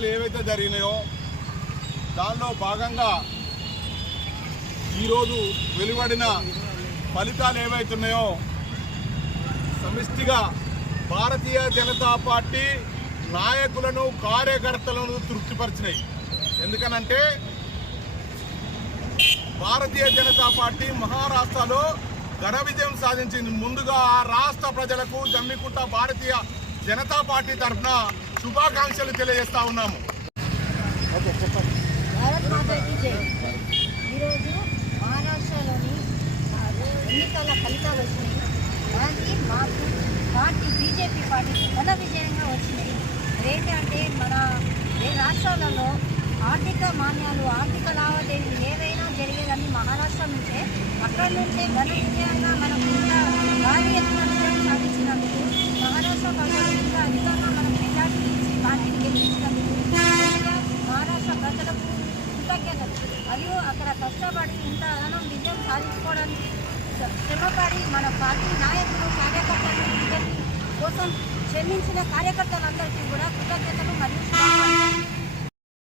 ఎన్నికలు ఏవైతే జరిగినాయో దానిలో భాగంగా ఈరోజు వెలువడిన ఫలితాలు ఏవైతున్నాయో సమిష్టిగా భారతీయ జనతా పార్టీ నాయకులను కార్యకర్తలను తృప్తిపరిచినాయి. ఎందుకనంటే భారతీయ జనతా పార్టీ మహారాష్ట్రలో ఘన విజయం సాధించింది. ముందుగా ఆ రాష్ట్ర ప్రజలకు జమ్మికుంట భారతీయ జనతా పార్టీ తరఫున శుభాకాంక్షలు తెలియజేస్తా ఉన్నాము. ఈరోజు మహారాష్ట్రలోని ఎన్నికల ఫలితాలు వచ్చినాయి. దానికి మాకు పార్టీ బీజేపీ పార్టీ ఘన విజయంగా వచ్చినాయి. ఏంటంటే మన రాష్ట్రాలలో ఆర్థిక మాన్యాలు ఆర్థిక లావాదేవీలు ఏవైనా జరిగేదాన్ని మహారాష్ట్ర నుంచే అక్కడి నుంచే ఘన విజయంగా మనకు భారీ ఎత్తున విజయం సాధించినందుకు మహారాష్ట్ర ప్రజలు ఇంకా అధికంగా మనం మెజార్టీ ఇచ్చి పార్టీని గెలిపించినందుకు మహారాష్ట్ర ప్రజలకు కృతజ్ఞతలు. మరియు అక్కడ కష్టపడి ఇంత ధనం విజయం సాధించుకోవడానికి శ్రమపడి మన పార్టీ నాయకులు కార్యకర్తలు విజయం కోసం శ్రమించిన కార్యకర్తలందరికీ కూడా కృతజ్ఞతలు మరియు